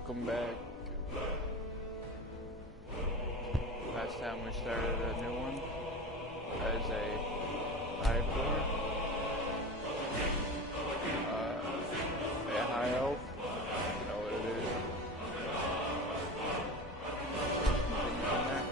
Welcome back. Last time we started a new one as a high floor, a high elf. You know what it is. Continue on there.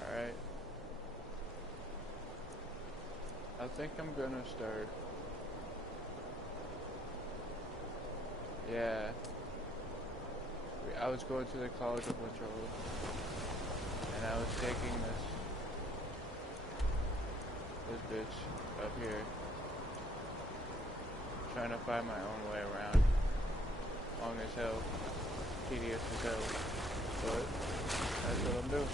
Alright. I think I'm gonna start. Yeah. I was going to the College of Winterhold, and I was taking this bitch up here, trying to find my own way around. Long as hell, tedious as hell, but that's what I'm doing.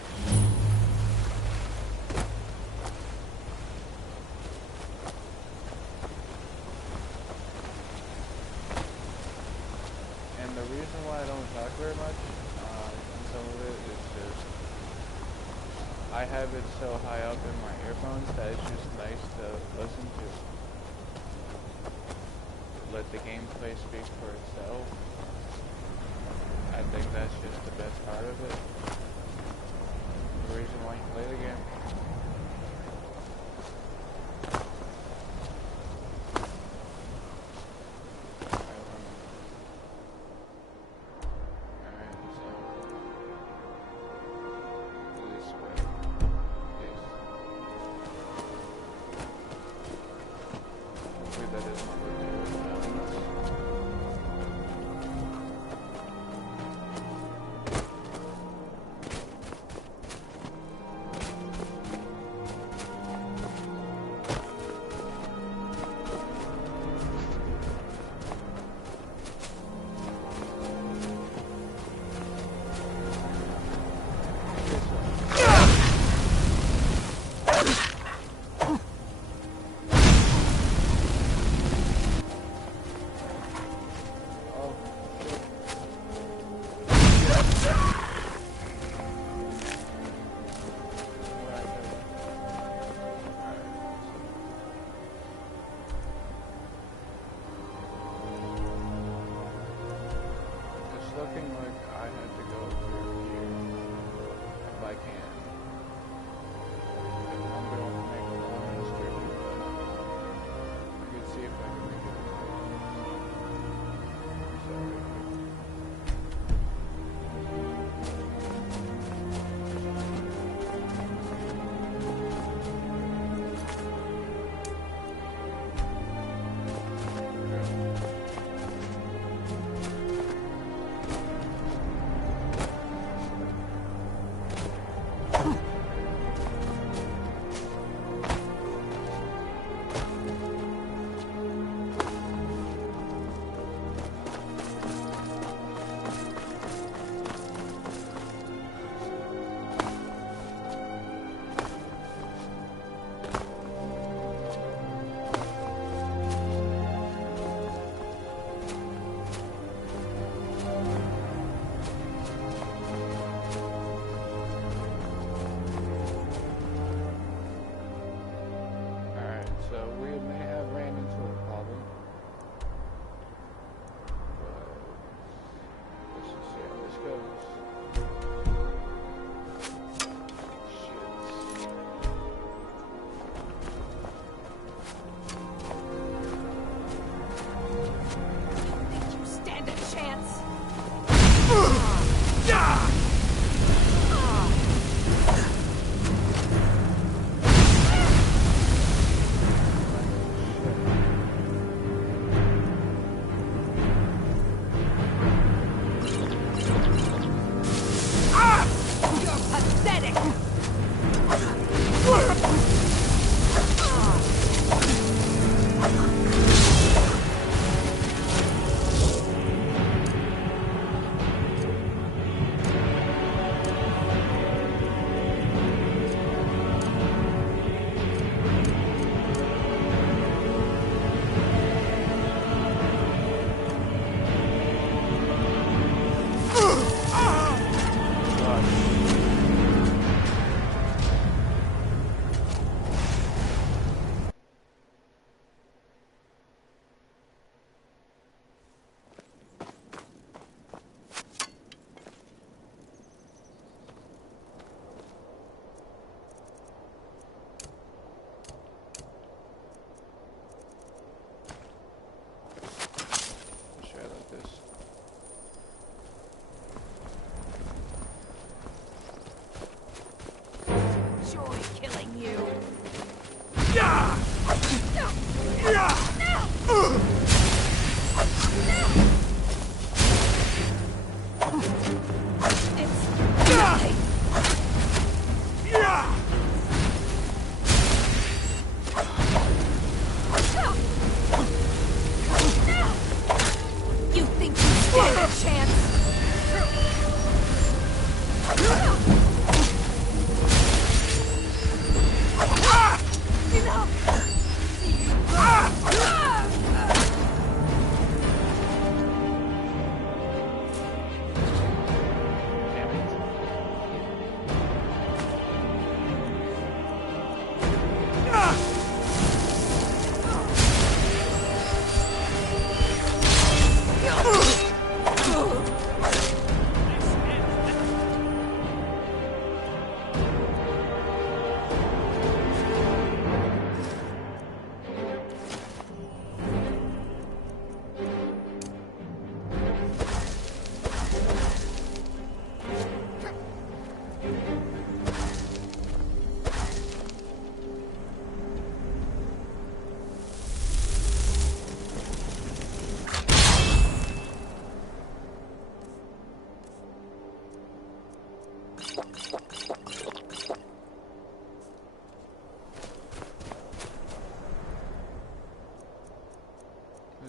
And the reason why I don't talk very much in some of it is just I have it so high up in my earphones that it's just nice to listen to. Let the gameplay speak for itself. I think that's just the best part of it. The reason why you play the game.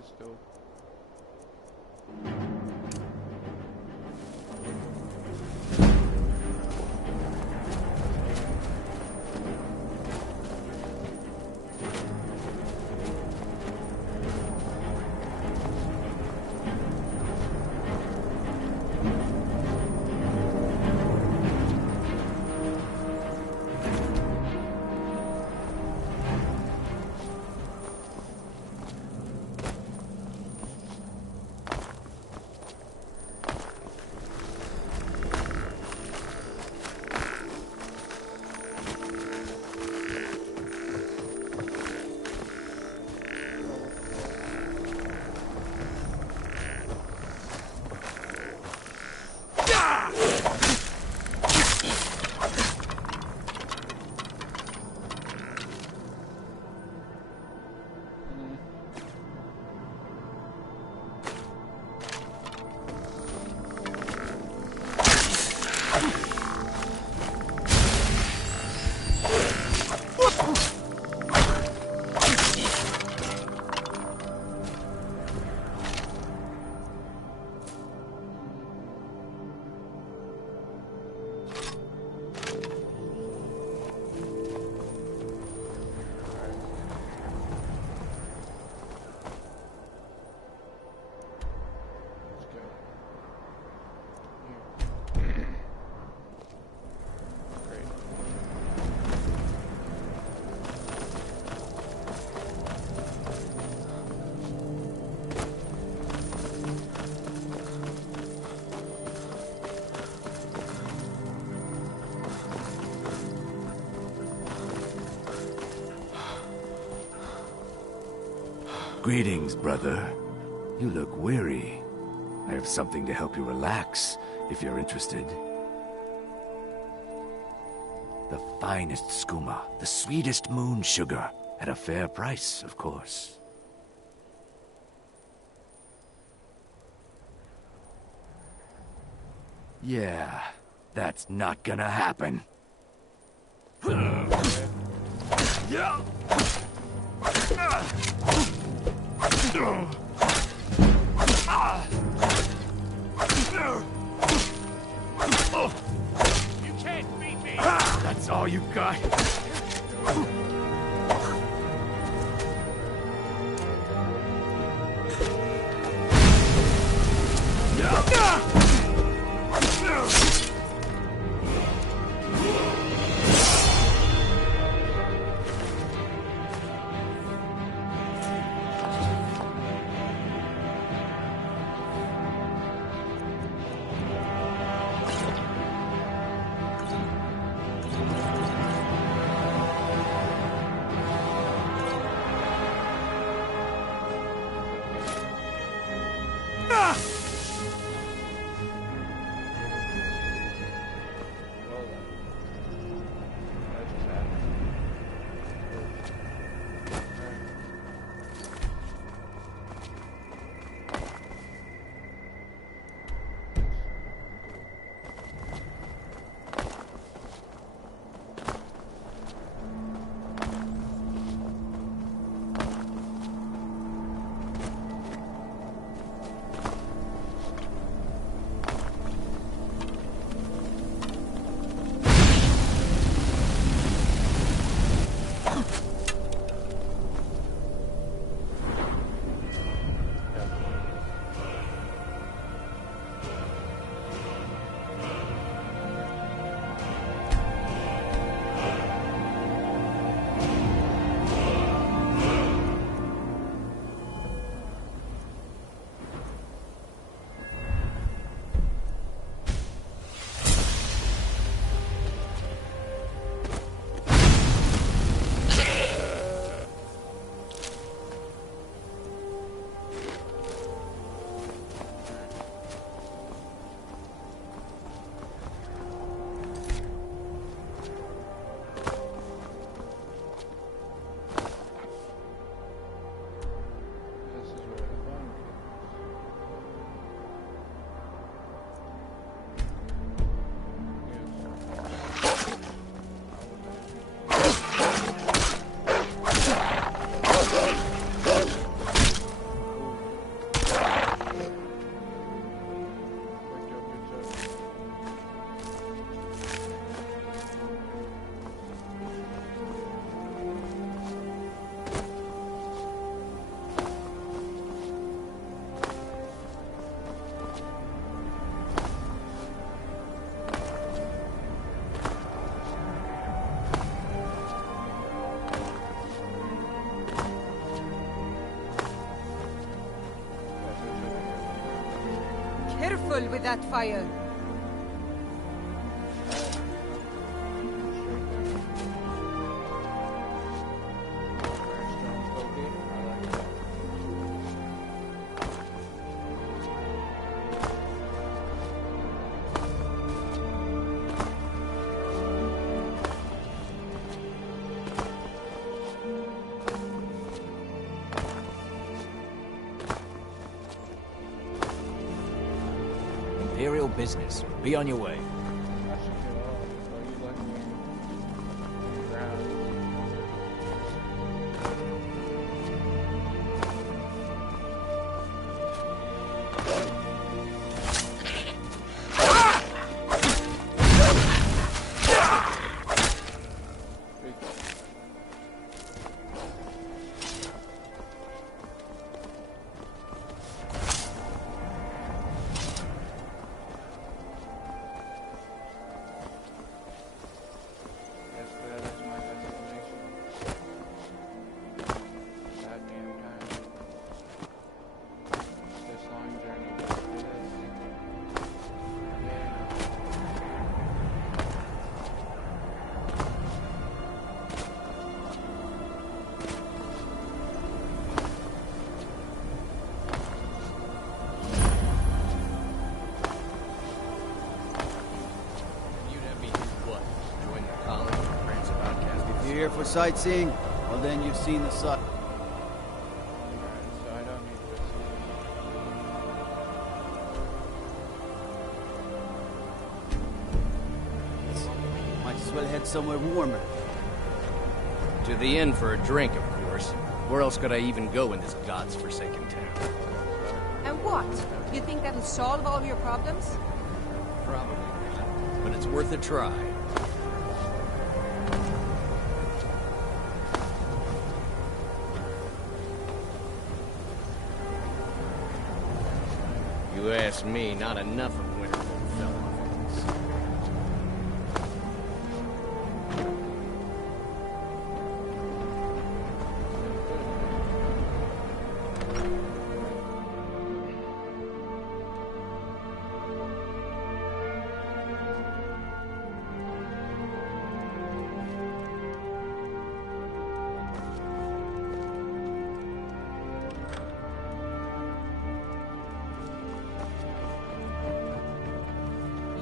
That's dope. Greetings, brother. You look weary. I have something to help you relax, if you're interested. The finest skooma, the sweetest moon sugar, at a fair price, of course. Yeah, that's not gonna happen. Yeah. You can't beat me! That's all you got? Careful with that fire. Imperial business. Be on your way. I should give up. So you let me on the ground. Yes, that is my destination. Goddamn time. This long journey just for this. You'd have me do what? Join the college and rants about Castle? If you're here for sightseeing, well then you've seen the sight. Alright, so I don't need this. Might as well head somewhere warmer. To the inn for a drink, of course. Where else could I even go in this god's forsaken town? And what? You think that'll solve all your problems? Probably not, but it's worth a try. You ask me, not enough of Winterhold fell off us.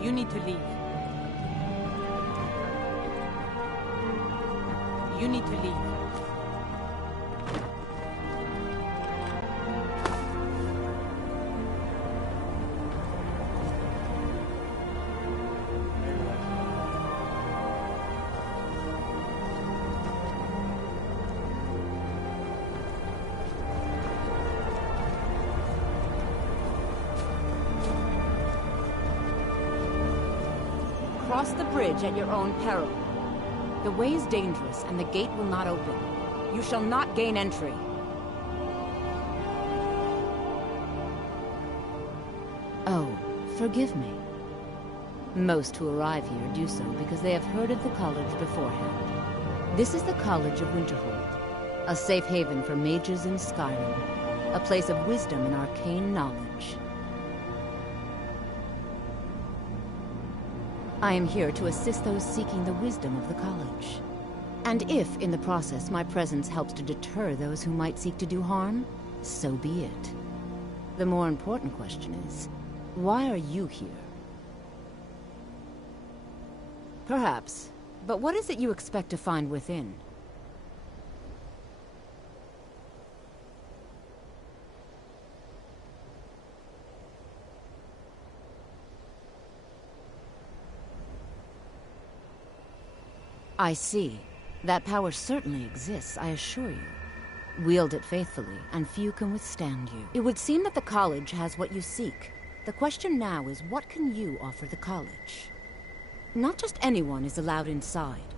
You need to leave. You need to leave. Cross the bridge at your own peril. The way is dangerous, and the gate will not open. You shall not gain entry. Oh, forgive me. Most who arrive here do so because they have heard of the college beforehand. This is the College of Winterhold, a safe haven for mages in Skyrim, a place of wisdom and arcane knowledge. I am here to assist those seeking the wisdom of the college. And if, in the process, my presence helps to deter those who might seek to do harm, so be it. The more important question is, why are you here? Perhaps, but what is it you expect to find within? I see. That power certainly exists, I assure you. Wield it faithfully, and few can withstand you. It would seem that the college has what you seek. The question now is, what can you offer the college? Not just anyone is allowed inside.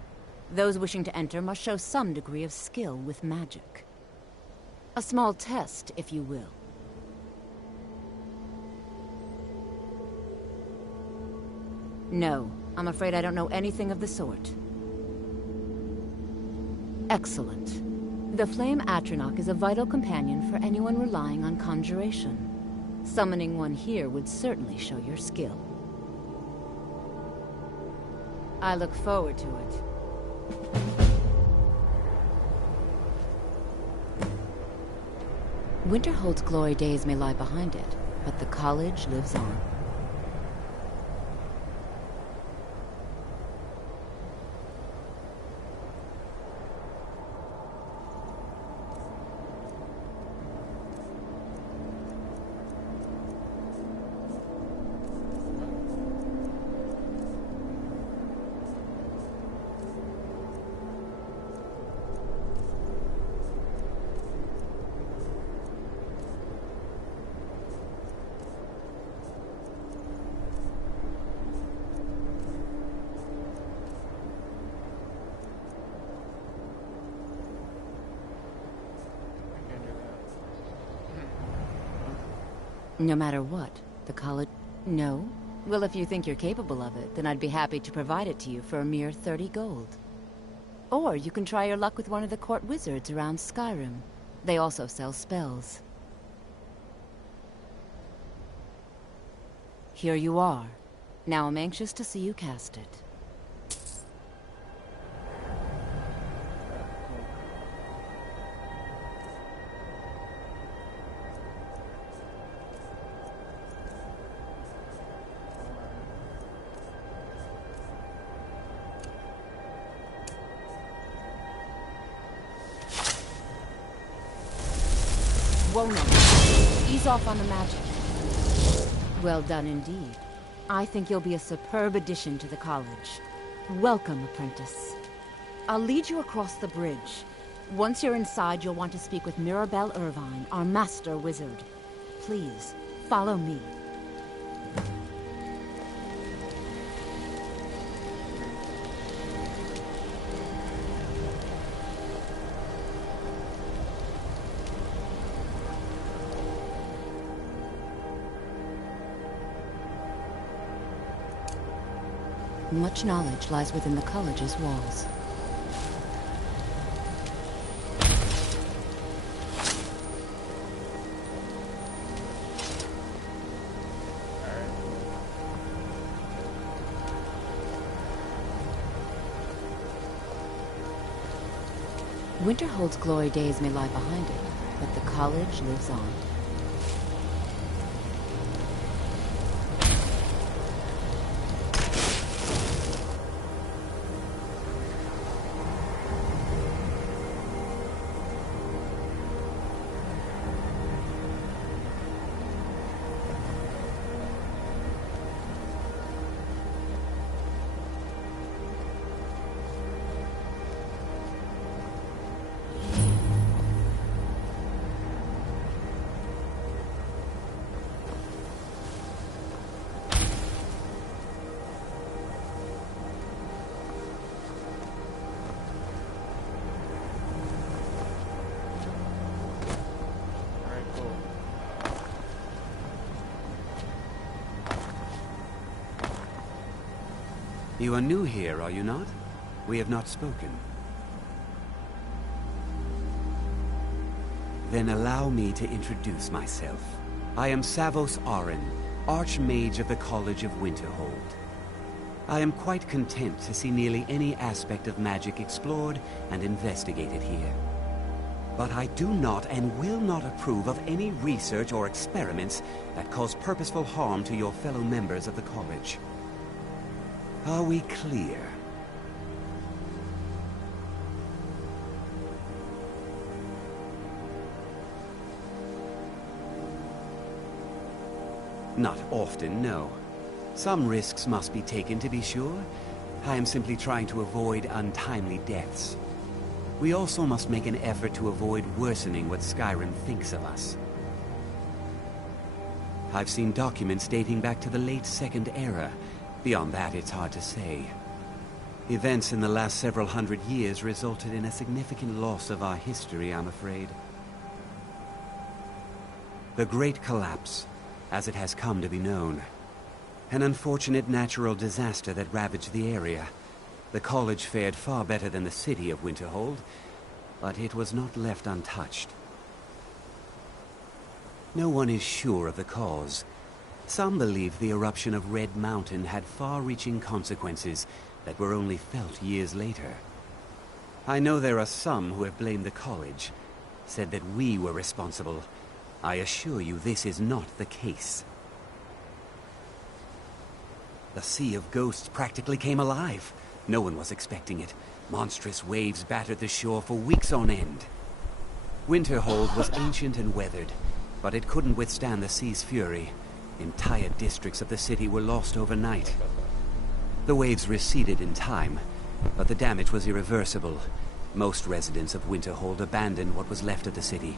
Those wishing to enter must show some degree of skill with magic. A small test, if you will. No, I'm afraid I don't know anything of the sort. Excellent. The Flame Atronach is a vital companion for anyone relying on conjuration. Summoning one here would certainly show your skill. I look forward to it. Winterhold's glory days may lie behind it, but the college lives on. No matter what, the college... No? Well, if you think you're capable of it, then I'd be happy to provide it to you for a mere 30 gold. Or you can try your luck with one of the court wizards around Skyrim. They also sell spells. Here you are. Now I'm anxious to see you cast it. Whoa, no. Ease off on the magic. Well done indeed. I think you'll be a superb addition to the college. Welcome, apprentice. I'll lead you across the bridge. Once you're inside, you'll want to speak with Mirabelle Irvine, our master wizard. Please, follow me. Much knowledge lies within the college's walls. Winterhold's glory days may lie behind it, but the college lives on. You are new here, are you not? We have not spoken. Then allow me to introduce myself. I am Savos Aren, Archmage of the College of Winterhold. I am quite content to see nearly any aspect of magic explored and investigated here. But I do not and will not approve of any research or experiments that cause purposeful harm to your fellow members of the college. Are we clear? Not often, no. Some risks must be taken to be sure. I am simply trying to avoid untimely deaths. We also must make an effort to avoid worsening what Skyrim thinks of us. I've seen documents dating back to the late Second Era. Beyond that, it's hard to say. Events in the last several hundred years resulted in a significant loss of our history, I'm afraid. The Great Collapse, as it has come to be known. An unfortunate natural disaster that ravaged the area. The college fared far better than the city of Winterhold, but it was not left untouched. No one is sure of the cause. Some believe the eruption of Red Mountain had far-reaching consequences that were only felt years later. I know there are some who have blamed the college, said that we were responsible. I assure you this is not the case. The Sea of Ghosts practically came alive. No one was expecting it. Monstrous waves battered the shore for weeks on end. Winterhold was ancient and weathered, but it couldn't withstand the sea's fury. Entire districts of the city were lost overnight. The waves receded in time, but the damage was irreversible. Most residents of Winterhold abandoned what was left of the city.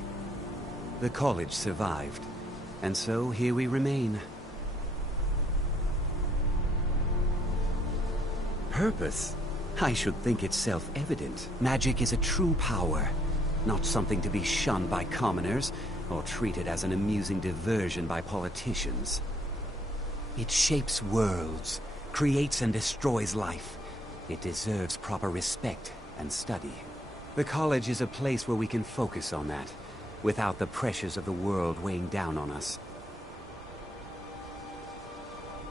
The college survived, and so here we remain. Purpose? I should think it's self-evident. Magic is a true power, not something to be shunned by commoners, or treated as an amusing diversion by politicians. It shapes worlds, creates and destroys life. It deserves proper respect and study. The college is a place where we can focus on that, without the pressures of the world weighing down on us.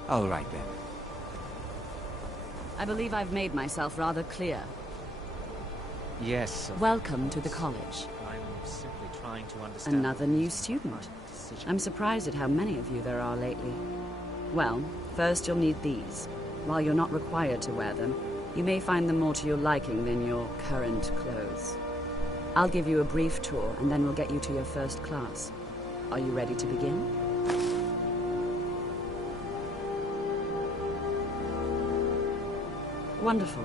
All right then. I believe I've made myself rather clear. Yes. Welcome to the college. I'm simply trying to understand. Another new student. I'm surprised at how many of you there are lately. Well, first you'll need these. While you're not required to wear them, you may find them more to your liking than your current clothes. I'll give you a brief tour, and then we'll get you to your first class. Are you ready to begin? Wonderful.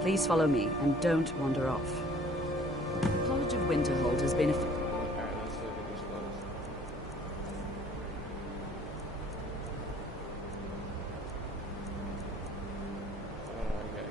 Please follow me, and don't wander off. The College of Winterhold has been Alright, let's look at this close. Okay,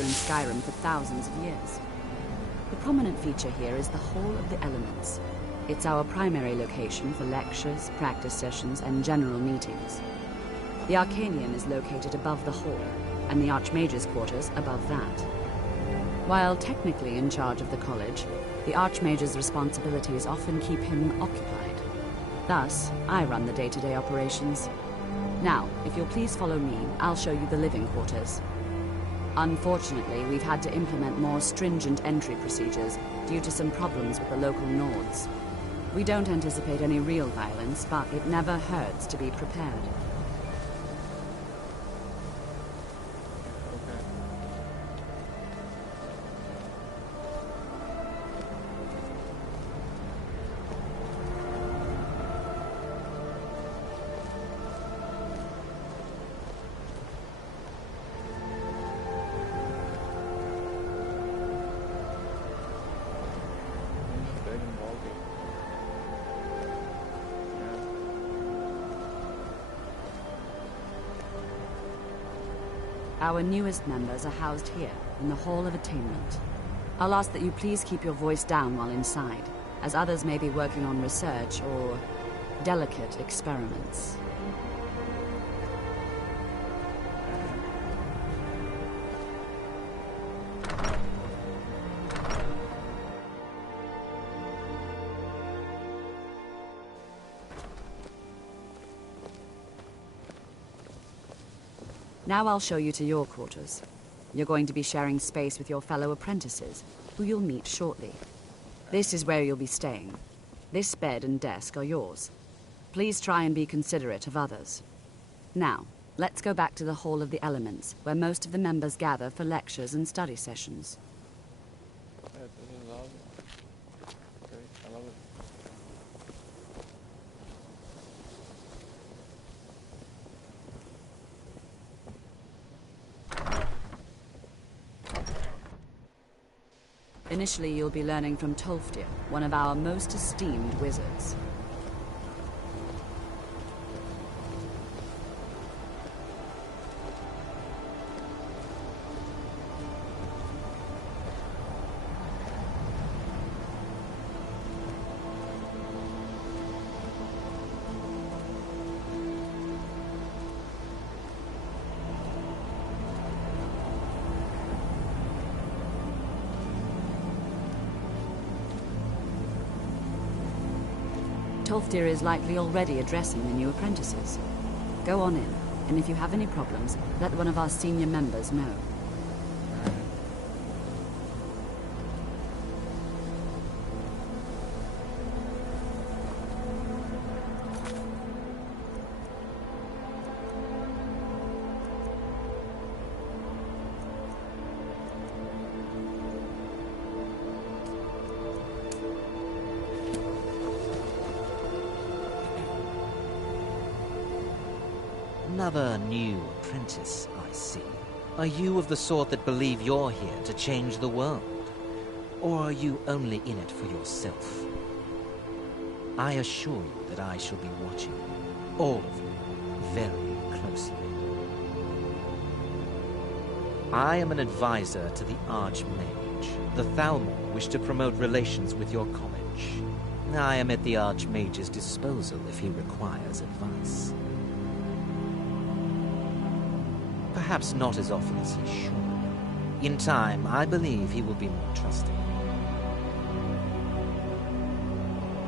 in Skyrim for thousands of years. The prominent feature here is the Hall of the Elements. It's our primary location for lectures, practice sessions, and general meetings. The Arcanium is located above the hall, and the Archmage's quarters above that. While technically in charge of the college, the Archmage's responsibilities often keep him occupied. Thus, I run the day-to-day operations. Now, if you'll please follow me, I'll show you the living quarters. Unfortunately, we've had to implement more stringent entry procedures due to some problems with the local Nords. We don't anticipate any real violence, but it never hurts to be prepared. Our newest members are housed here, in the Hall of Attainment. I'll ask that you please keep your voice down while inside, as others may be working on research or delicate experiments. Now I'll show you to your quarters. You're going to be sharing space with your fellow apprentices, who you'll meet shortly. This is where you'll be staying. This bed and desk are yours. Please try and be considerate of others. Now, let's go back to the Hall of the Elements, where most of the members gather for lectures and study sessions. Yeah, this is awesome. Great, I love it. Initially, you'll be learning from Tolfdir, one of our most esteemed wizards. Tolfdir is likely already addressing the new apprentices. Go on in, and if you have any problems, let one of our senior members know. Another new apprentice, I see. Are you of the sort that believe you're here to change the world? Or are you only in it for yourself? I assure you that I shall be watching you, all of you, very closely. I am an advisor to the Archmage. The Thalmor wish to promote relations with your college. I am at the Archmage's disposal if he requires advice. Perhaps not as often as he should. In time, I believe he will be more trusting.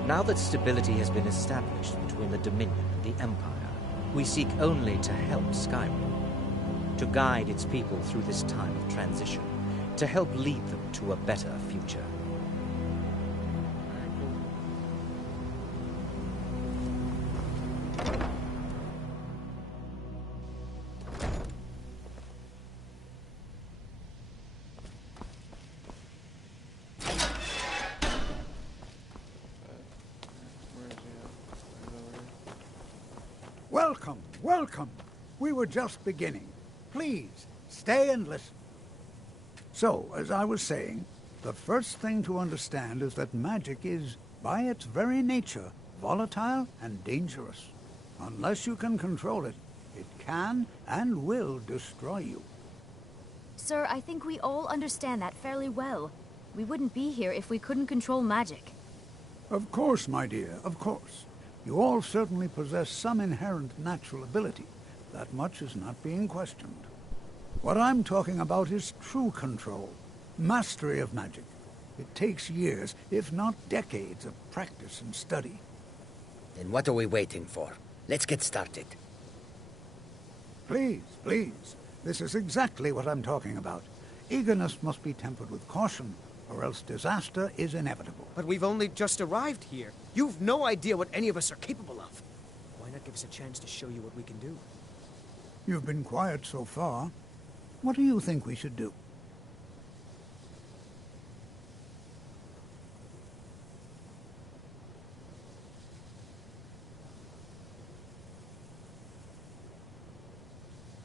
Now that stability has been established between the Dominion and the Empire, we seek only to help Skyrim, to guide its people through this time of transition, to help lead them to a better future. Welcome, welcome. We were just beginning. Please, stay and listen. So, as I was saying, the first thing to understand is that magic is, by its very nature, volatile and dangerous. Unless you can control it, it can and will destroy you. Sir, I think we all understand that fairly well. We wouldn't be here if we couldn't control magic. Of course, my dear, of course. You all certainly possess some inherent natural ability. That much is not being questioned. What I'm talking about is true control, mastery of magic. It takes years, if not decades, of practice and study. Then what are we waiting for? Let's get started. Please, please. This is exactly what I'm talking about. Eagerness must be tempered with caution, or else disaster is inevitable. But we've only just arrived here. You've no idea what any of us are capable of. Why not give us a chance to show you what we can do? You've been quiet so far. What do you think we should do?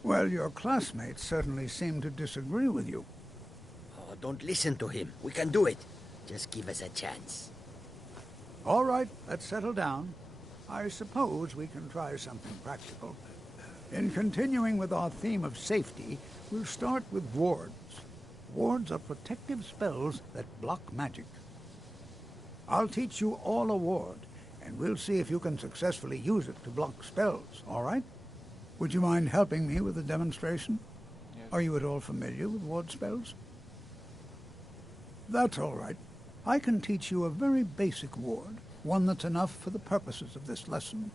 Well, your classmates certainly seem to disagree with you. Oh, don't listen to him. We can do it. Just give us a chance. All right, let's settle down. I suppose we can try something practical. In continuing with our theme of safety, we'll start with wards. Wards are protective spells that block magic. I'll teach you all a ward, and we'll see if you can successfully use it to block spells, all right? Would you mind helping me with the demonstration? Yes. Are you at all familiar with ward spells? That's all right. I can teach you a very basic ward, one that's enough for the purposes of this lesson.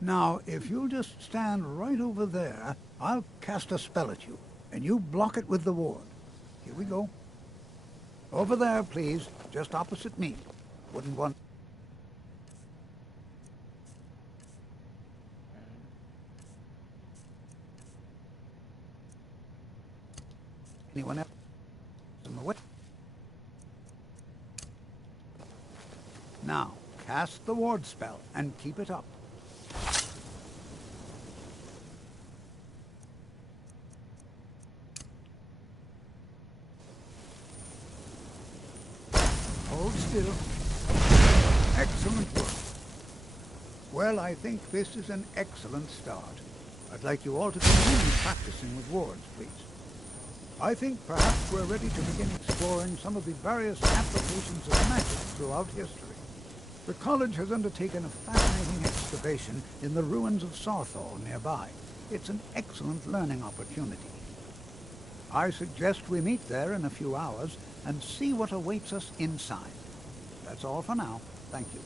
Now, if you'll just stand right over there, I'll cast a spell at you, and you block it with the ward. Here we go. Over there, please. Just opposite me. Wouldn't want... anyone else in the way? Now, cast the ward spell and keep it up. Hold still. Excellent work. Well, I think this is an excellent start. I'd like you all to continue practicing with wards, please. I think perhaps we're ready to begin exploring some of the various applications of magic throughout history. The college has undertaken a fascinating excavation in the ruins of Sarthal nearby. It's an excellent learning opportunity. I suggest we meet there in a few hours and see what awaits us inside. That's all for now. Thank you.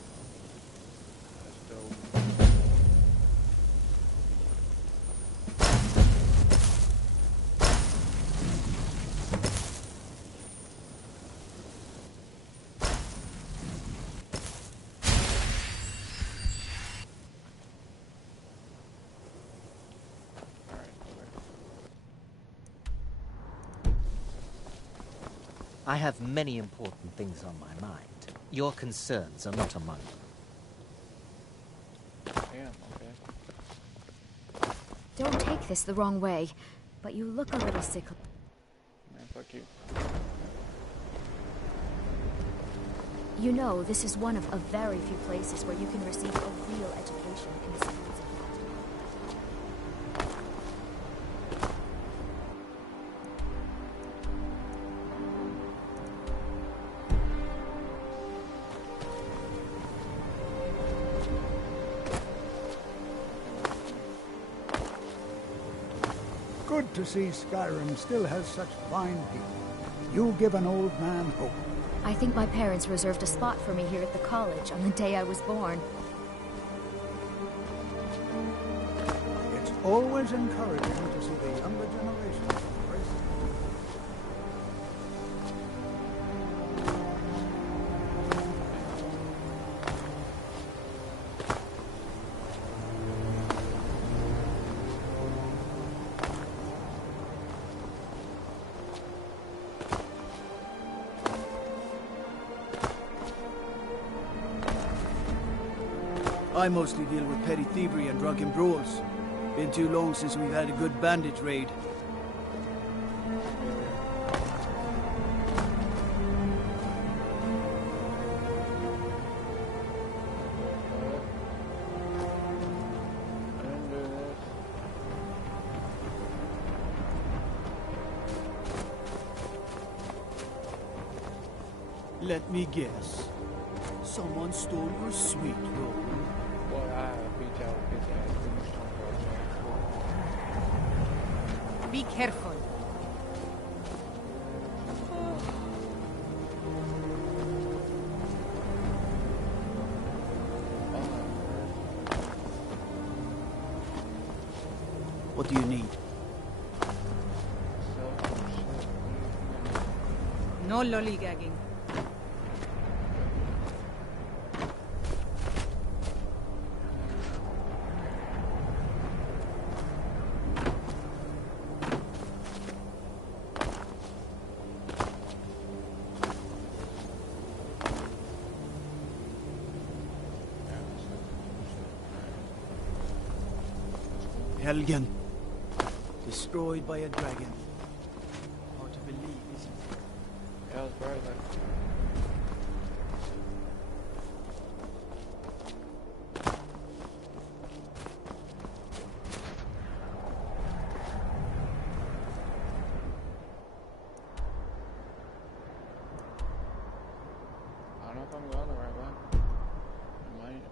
I have many important things on my mind. Your concerns are not among them. Damn, okay. Don't take this the wrong way, but you look a little sick. Man, fuck you. You know, this is one of a very few places where you can receive a real education in the schools of magic. Good to see Skyrim still has such fine people. You give an old man hope. I think my parents reserved a spot for me here at the college on the day I was born. It's always encouraging to see the younger generation embrace it. I mostly deal with petty thievery and drunken brawls. Been too long since we've had a good bandit raid. Let me guess. Someone stole your sweet roll. Boy, I beat out his ass. Be careful. What do you need? No lollygagging. Helgen. Destroyed by a dragon. Hard to believe, isn't it? Yeah, it's probably like... I don't know if I'm going the right way. I might.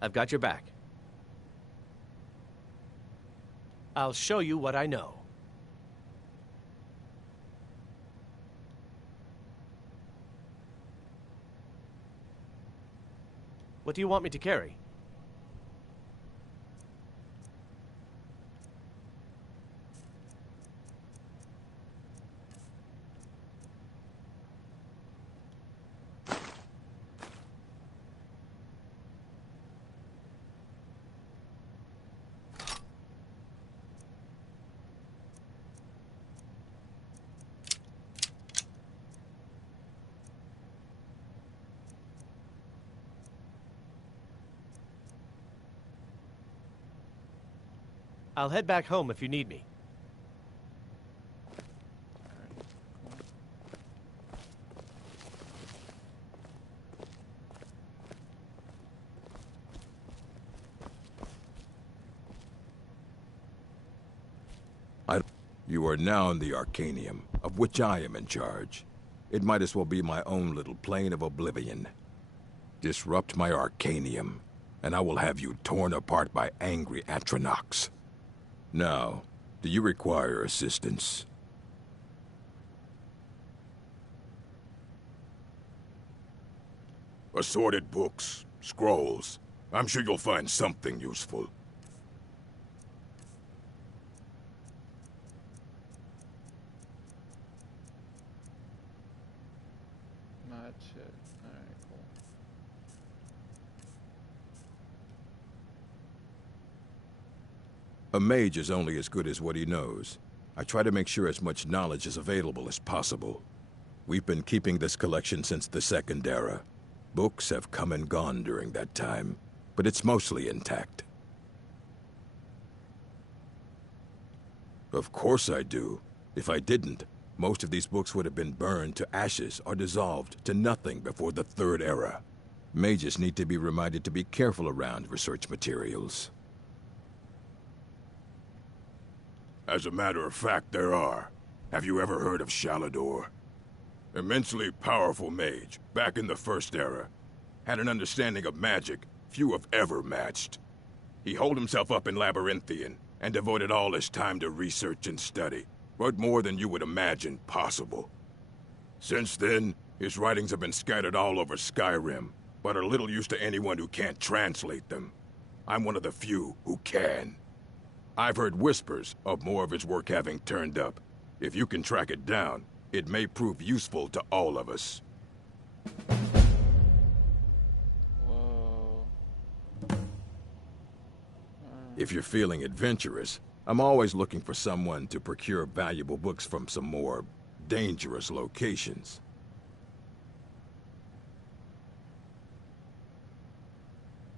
I've got your back. I'll show you what I know. What do you want me to carry? I'll head back home if you need me. You are now in the Arcanium, of which I am in charge. It might as well be my own little plane of oblivion. Disrupt my Arcanium, and I will have you torn apart by angry Atronachs. Now, do you require assistance? Assorted books, scrolls. I'm sure you'll find something useful. Not shit. Alright, cool. A mage is only as good as what he knows. I try to make sure as much knowledge is available as possible. We've been keeping this collection since the Second Era. Books have come and gone during that time, but it's mostly intact. Of course I do. If I didn't, most of these books would have been burned to ashes or dissolved to nothing before the Third Era. Mages need to be reminded to be careful around research materials. As a matter of fact, there are. Have you ever heard of Shalador? Immensely powerful mage, back in the First Era. Had an understanding of magic few have ever matched. He holed himself up in Labyrinthian, and devoted all his time to research and study, but more than you would imagine possible. Since then, his writings have been scattered all over Skyrim, but are little use to anyone who can't translate them. I'm one of the few who can. I've heard whispers of more of his work having turned up. If you can track it down, it may prove useful to all of us. Whoa. If you're feeling adventurous, I'm always looking for someone to procure valuable books from some more dangerous locations.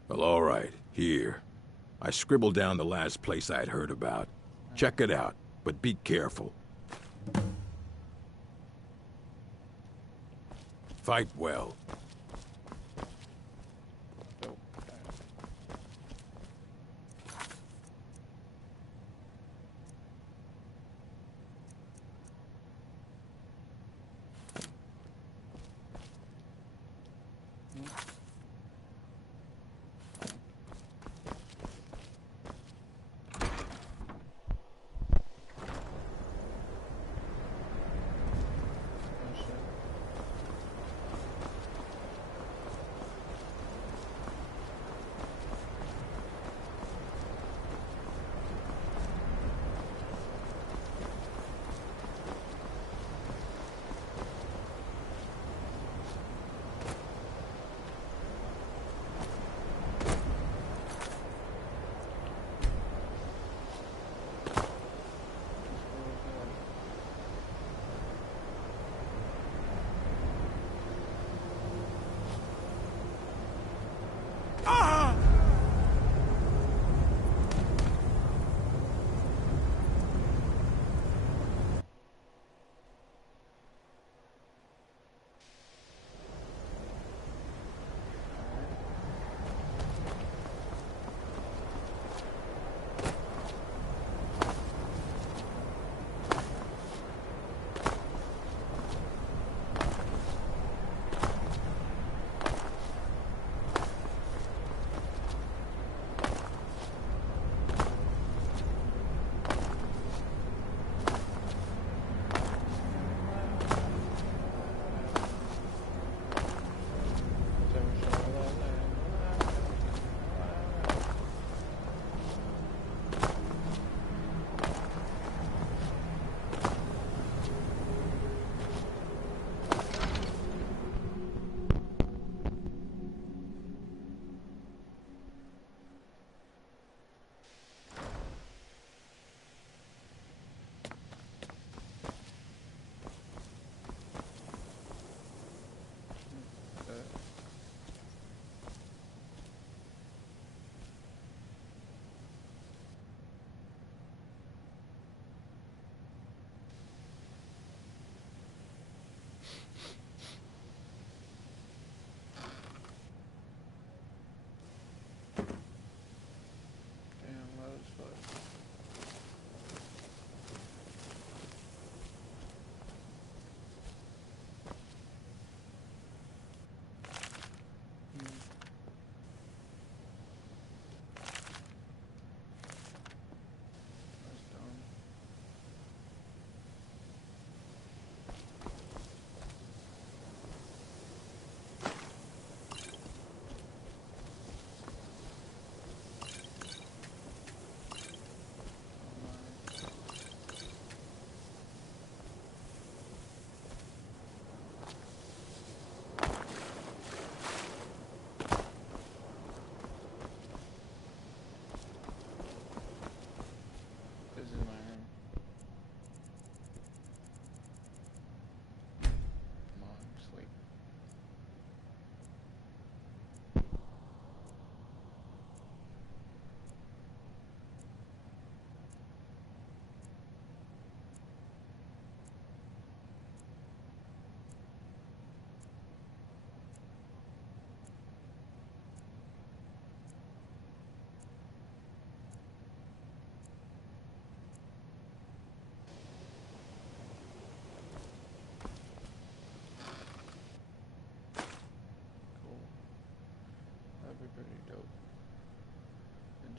Well, all right, here. I scribbled down the last place I'd heard about. Check it out, but be careful. Fight well.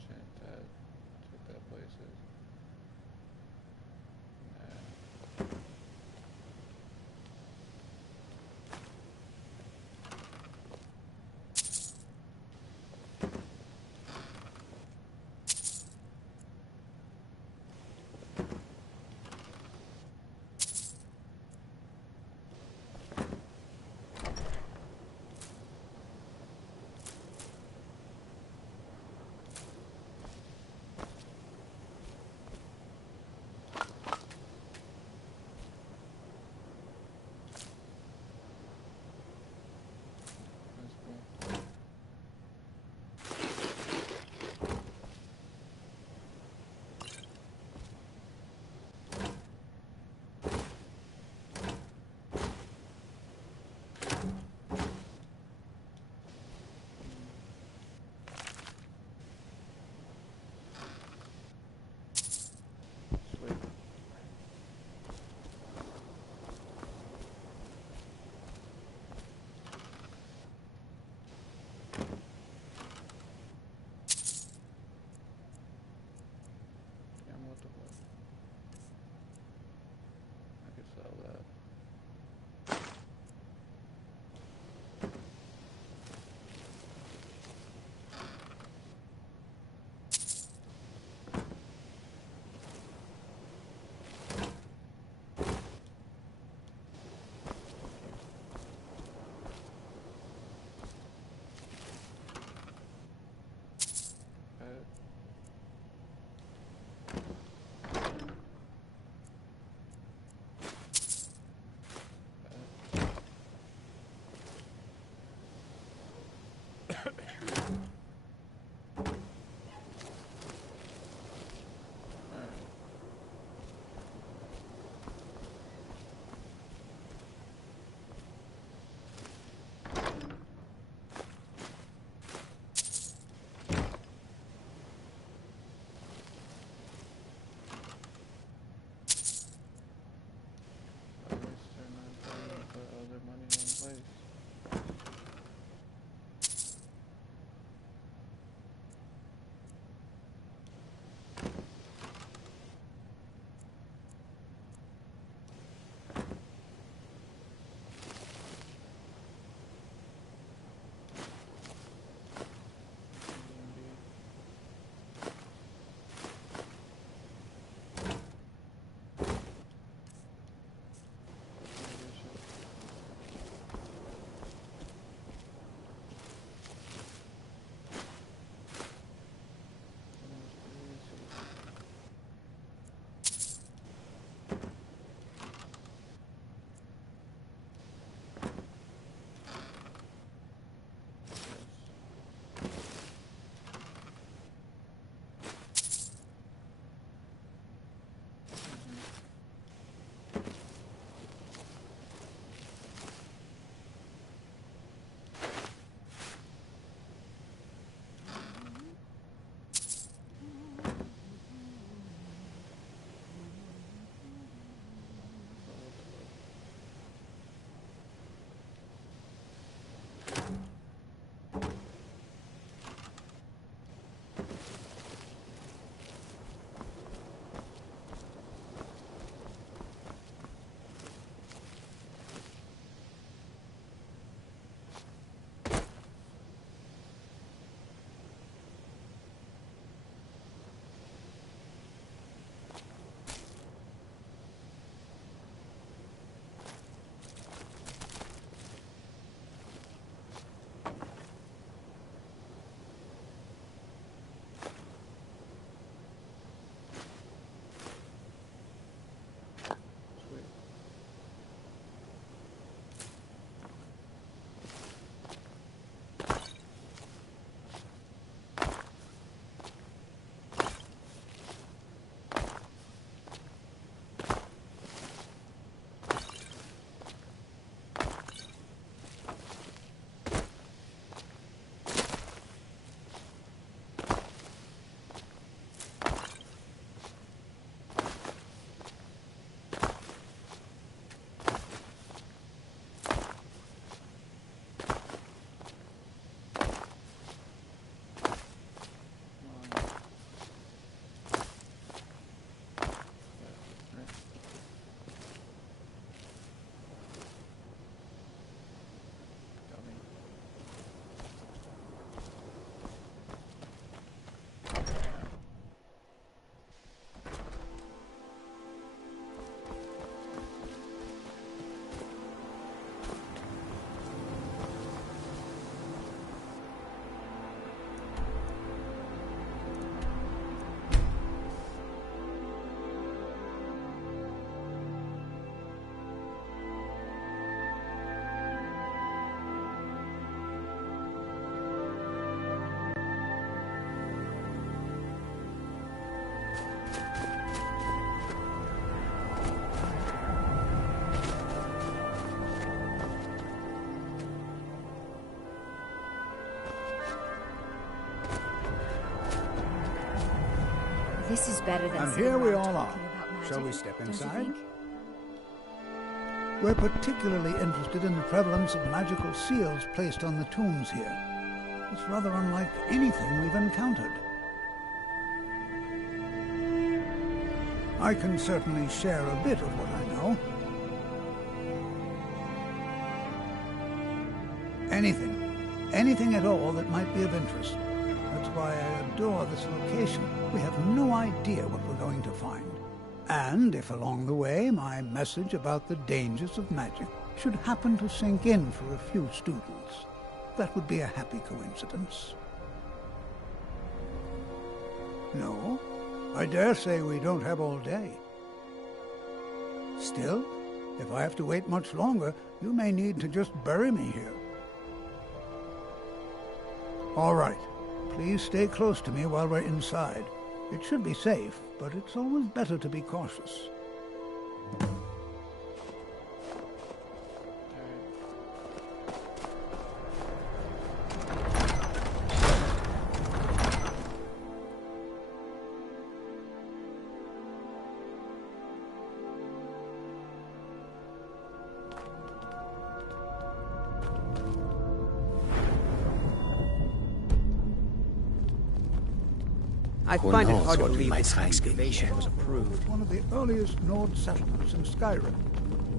mentioned that that place is. Nah. This is better than And sitting here we around all are. talking about magic, Shall we step don't you inside? think? We're particularly interested in the prevalence of magical seals placed on the tombs here. It's rather unlike anything we've encountered. I can certainly share a bit of what I know. Anything at all that might be of interest. That's why I adore this location. We have no idea what we're going to find. And if along the way my message about the dangers of magic should happen to sink in for a few students, that would be a happy coincidence. No, I dare say we don't have all day. Still, if I have to wait much longer, you may need to just bury me here. All right. Please stay close to me while we're inside. It should be safe, but it's always better to be cautious. I Who find it knows hard to what we believe might this find in excavation here. was approved. It's one of the earliest Nord settlements in Skyrim.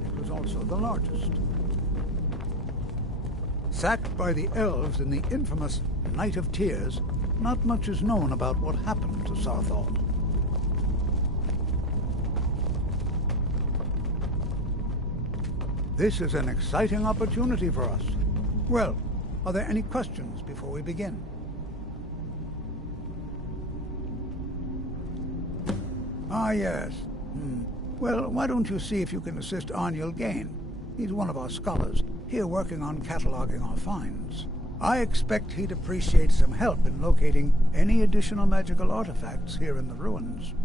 It was also the largest. Sacked by the elves in the infamous Night of Tears, not much is known about what happened to Sarthal. This is an exciting opportunity for us. Well, are there any questions before we begin? Ah, yes. Well, why don't you see if you can assist Arniel Gain? He's one of our scholars, here working on cataloging our finds. I expect he'd appreciate some help in locating any additional magical artifacts here in the ruins.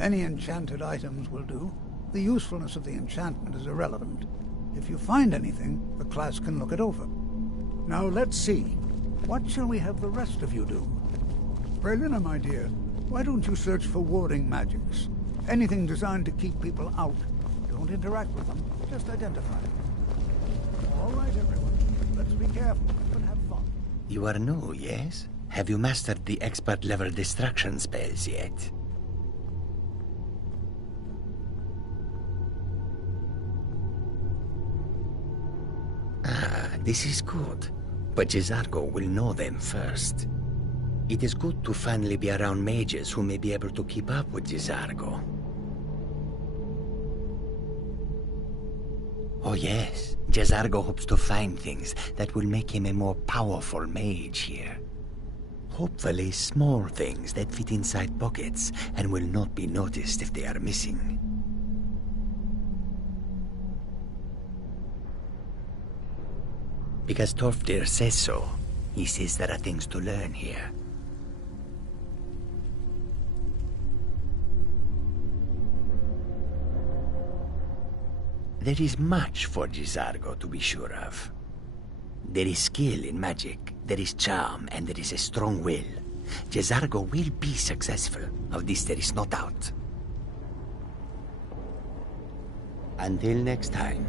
Any enchanted items will do. The usefulness of the enchantment is irrelevant. If you find anything, the class can look it over. Now let's see. What shall we have the rest of you do? Praelina, my dear, why don't you search for warding magics? Anything designed to keep people out. Don't interact with them, just identify them. All right, everyone. Let's be careful, but have fun. You are new, yes? Have you mastered the expert-level distraction spells yet? Ah, this is good. But J'zargo will know them first. It is good to finally be around mages who may be able to keep up with J'zargo. Oh yes, J'zargo hopes to find things that will make him a more powerful mage here. Hopefully small things that fit inside pockets and will not be noticed if they are missing. Because Torfdir says so. He says there are things to learn here. There is much for J'zargo to be sure of. There is skill in magic, there is charm, and there is a strong will. J'zargo will be successful. Of this there is no doubt. Until next time.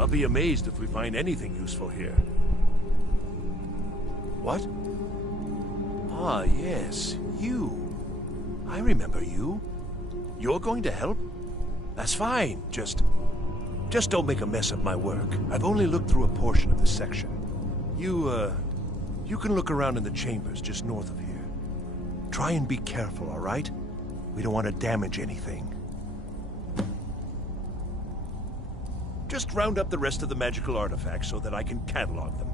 I'll be amazed if we find anything useful here. What? Ah, yes, you. I remember you. You're going to help? That's fine. Just don't make a mess of my work. I've only looked through a portion of the section. You can look around in the chambers just north of here. Try and be careful, all right? We don't want to damage anything. Just round up the rest of the magical artifacts so that I can catalog them.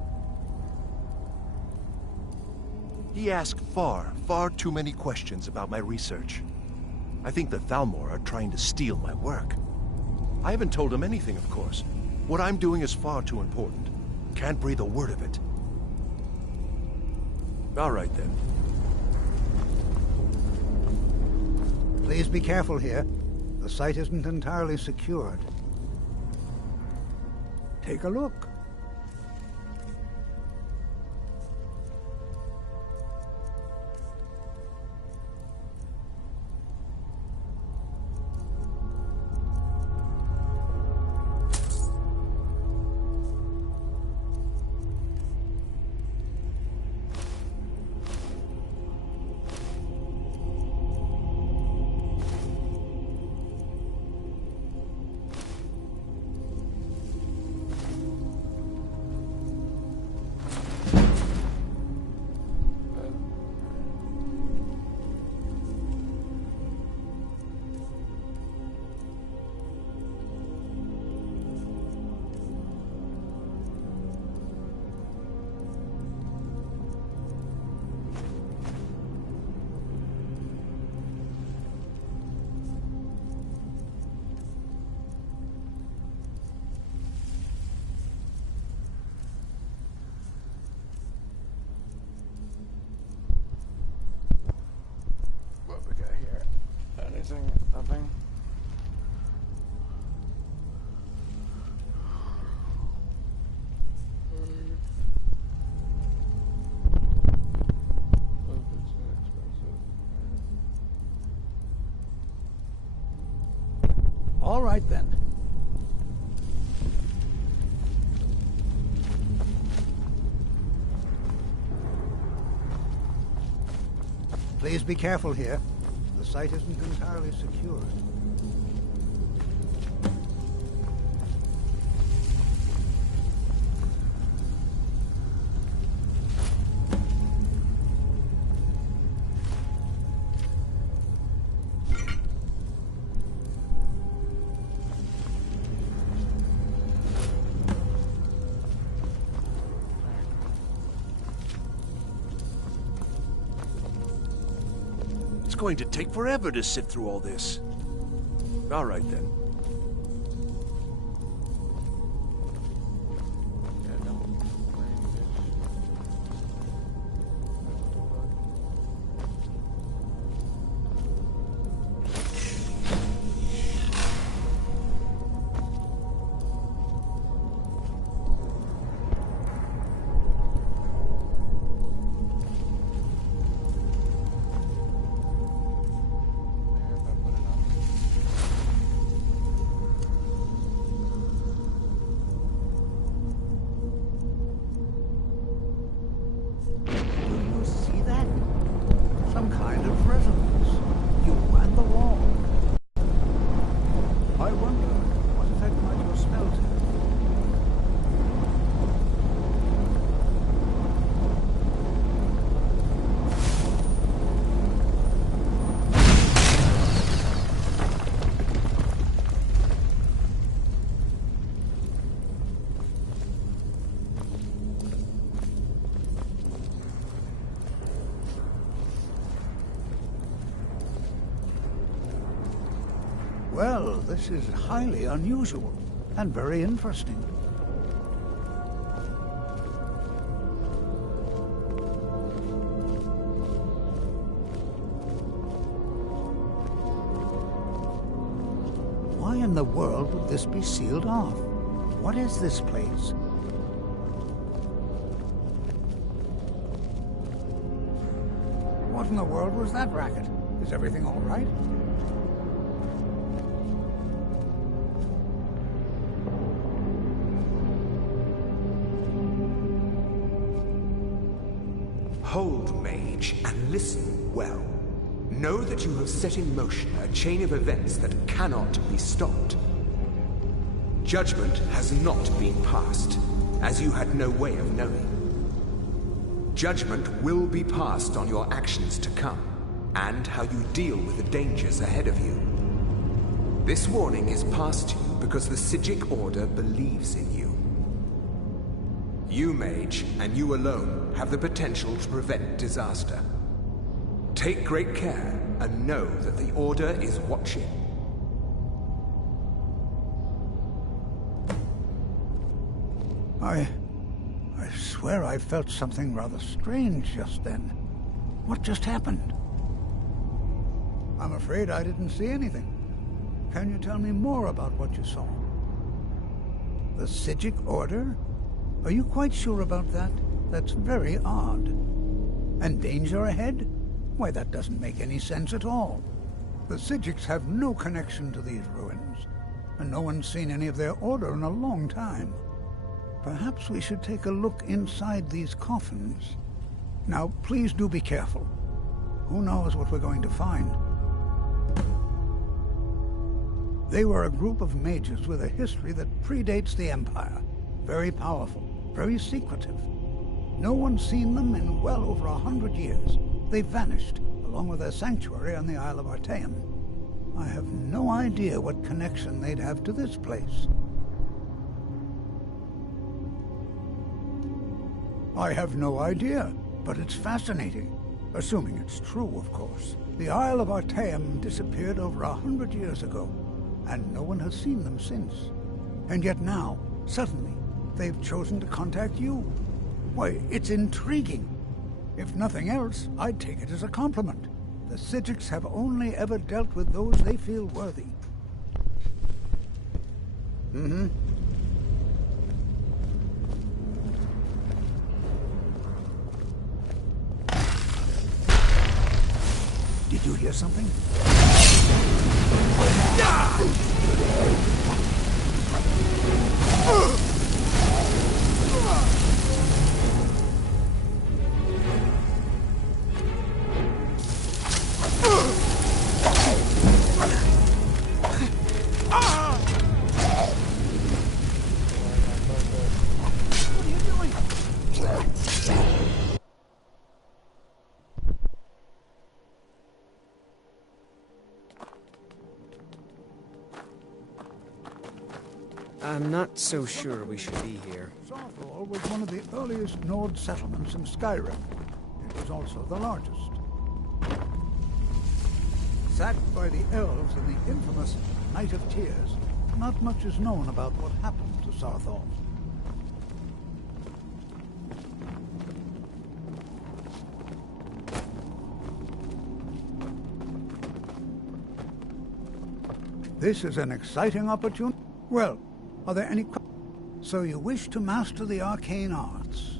He asked far too many questions about my research. I think the Thalmor are trying to steal my work. I haven't told him anything, of course. What I'm doing is far too important. Can't breathe a word of it. All right, then. Please be careful here. The site isn't entirely secured. Take a look. Nothing. All right, then. Please be careful here. The site isn't entirely secured. It's going to take forever to sift through all this. All right, then. Well, this is highly unusual and very interesting. Why in the world would this be sealed off? What is this place? What in the world was that racket? Is everything all right? Hold, mage, and listen well. Know that you have set in motion a chain of events that cannot be stopped. Judgment has not been passed, as you had no way of knowing. Judgment will be passed on your actions to come, and how you deal with the dangers ahead of you. This warning is passed to you because the Psijic Order believes in you. You, mage, and you alone, have the potential to prevent disaster. Take great care, and know that the Order is watching. I swear I felt something rather strange just then. What just happened? I'm afraid I didn't see anything. Can you tell me more about what you saw? The Psijic Order? Are you quite sure about that? That's very odd. And danger ahead? Why, that doesn't make any sense at all. The Psijics have no connection to these ruins, and no one's seen any of their order in a long time. Perhaps we should take a look inside these coffins. Now, please do be careful. Who knows what we're going to find? They were a group of mages with a history that predates the Empire. Very powerful, very secretive. No one's seen them in well over 100 years. They vanished, along with their sanctuary on the Isle of Artaeum. I have no idea what connection they'd have to this place. I have no idea, but it's fascinating. Assuming it's true, of course. The Isle of Artaeum disappeared over 100 years ago, and no one has seen them since. And yet now, suddenly, they've chosen to contact you. Why, it's intriguing. If nothing else, I'd take it as a compliment. The Psijics have only ever dealt with those they feel worthy. Mm-hmm. Did you hear something? I'm not so sure we should be here. Saarthal was one of the earliest Nord settlements in Skyrim. It was also the largest. Sacked by the elves in the infamous Night of Tears, not much is known about what happened to Saarthal. This is an exciting opportunity. Well, are there any questions? So you wish to master the arcane arts?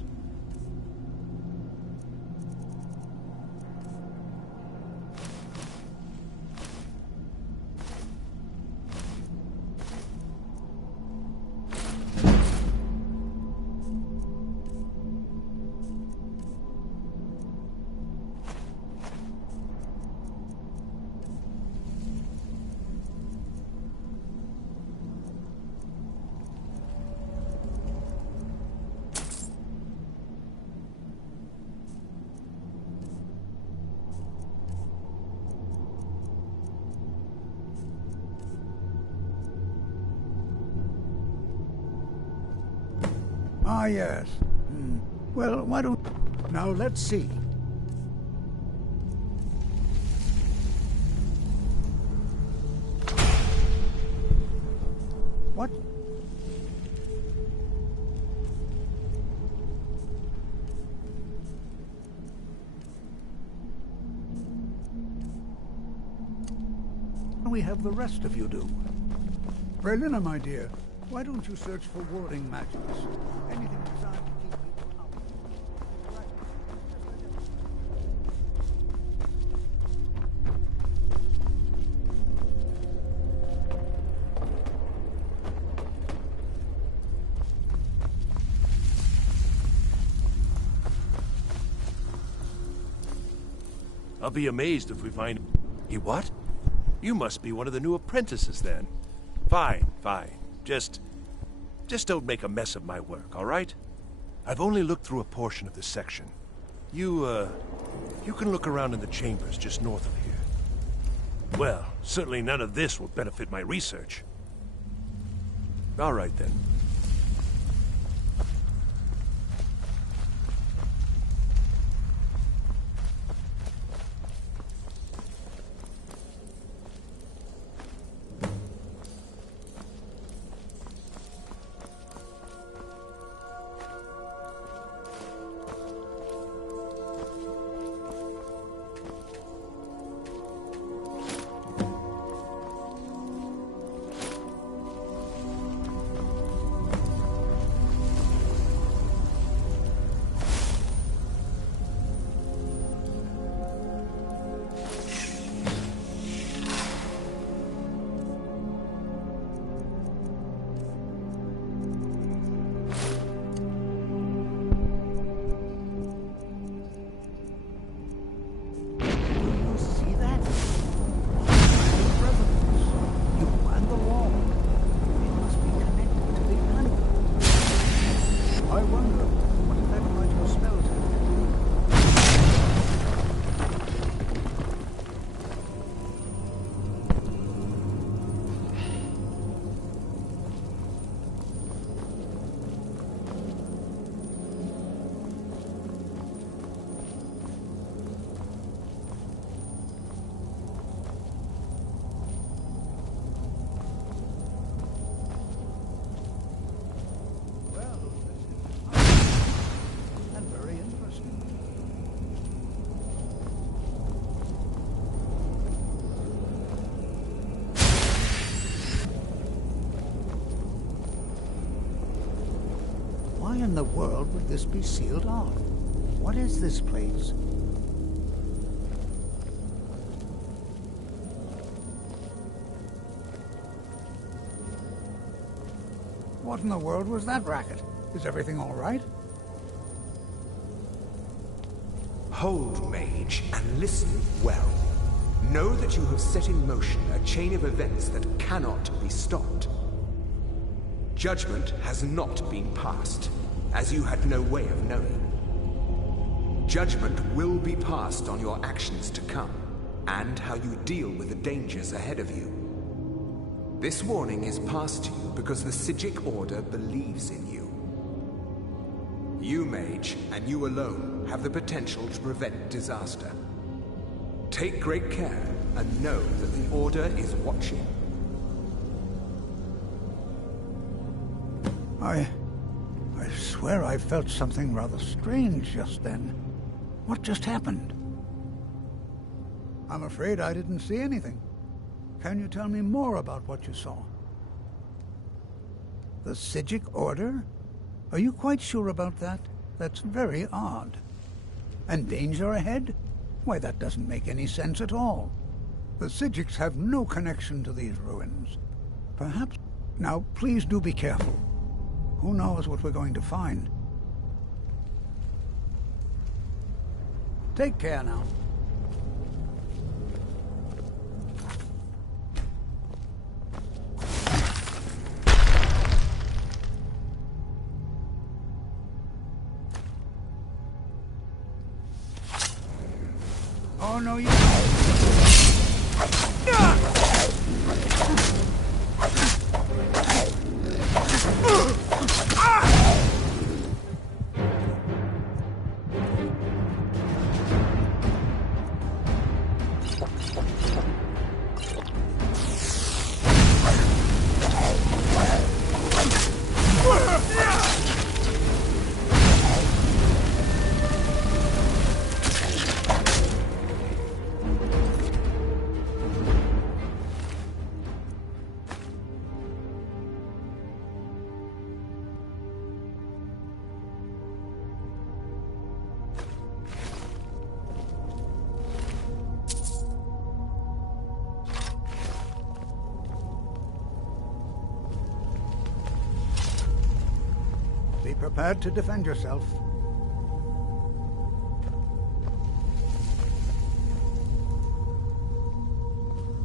Ah, yes. Well, why don't... Now, let's see. What? We have the rest of you do. Brelina, my dear, why don't you search for warding magics? Anything designed to keep people out. I'll be amazed if we find... He what? You must be one of the new apprentices, then. Fine, fine. Just don't make a mess of my work, all right? I've only looked through a portion of this section. You can look around in the chambers just north of here. Well, certainly none of this will benefit my research. All right, then. Why in the world would this be sealed off? What is this place? What in the world was that racket? Is everything all right? Hold, mage, and listen well. Know that you have set in motion a chain of events that cannot be stopped. Judgment has not been passed, as you had no way of knowing. Judgment will be passed on your actions to come, and how you deal with the dangers ahead of you. This warning is passed to you because the Psijic Order believes in you. You, mage, and you alone, have the potential to prevent disaster. Take great care, and know that the Order is watching. I swear I felt something rather strange just then. What just happened? I'm afraid I didn't see anything. Can you tell me more about what you saw? The Psijic Order? Are you quite sure about that? That's very odd. And danger ahead? Why, that doesn't make any sense at all. The Psijics have no connection to these ruins. Perhaps... Now, please do be careful. Who knows what we're going to find? Take care now. Oh, no, you don't. Be prepared to defend yourself.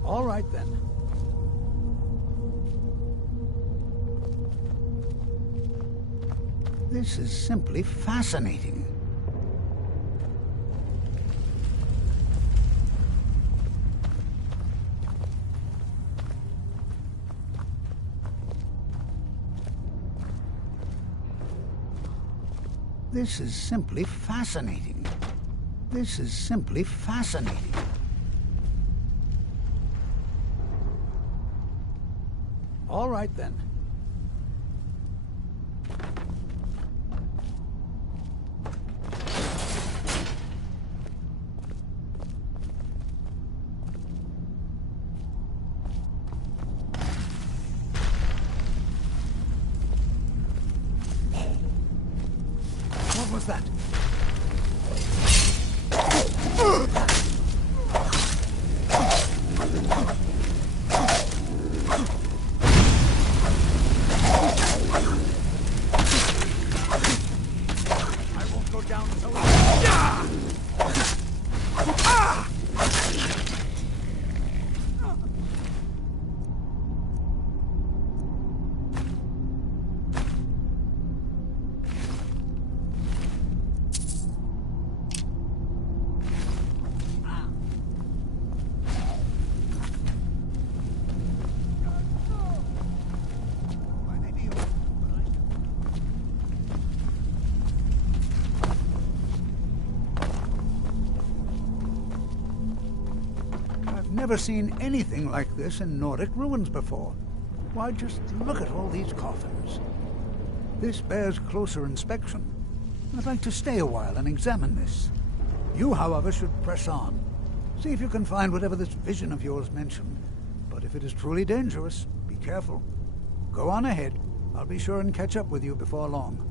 All right, then. This is simply fascinating. This is simply fascinating. This is simply fascinating. All right, then. What was that? I won't go down until never seen anything like this in Nordic ruins before. Why, just look at all these coffins. This bears closer inspection. I'd like to stay a while and examine this. You, however, should press on. See if you can find whatever this vision of yours mentioned. But if it is truly dangerous, be careful. Go on ahead. I'll be sure and catch up with you before long.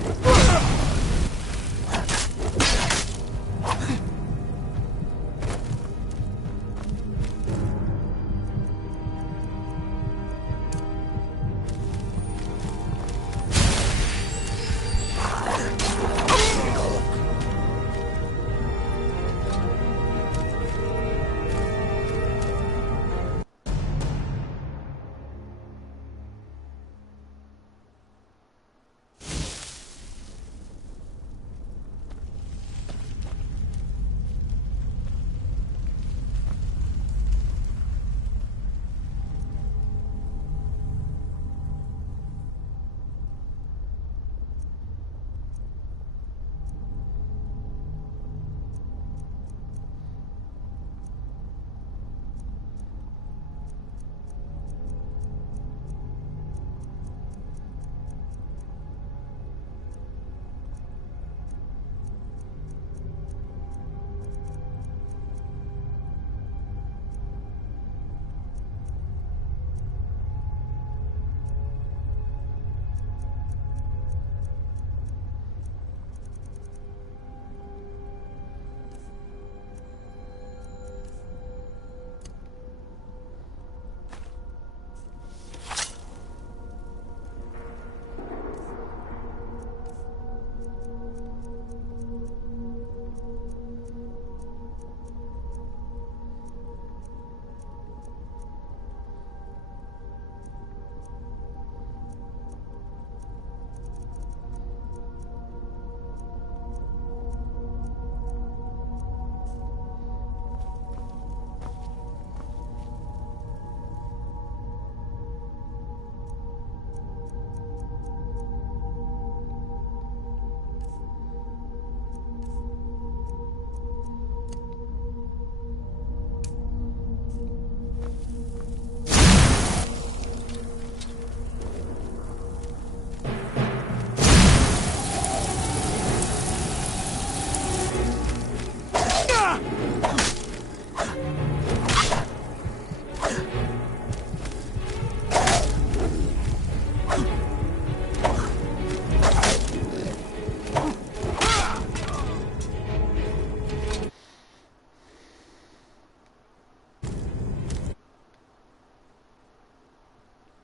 Shalador.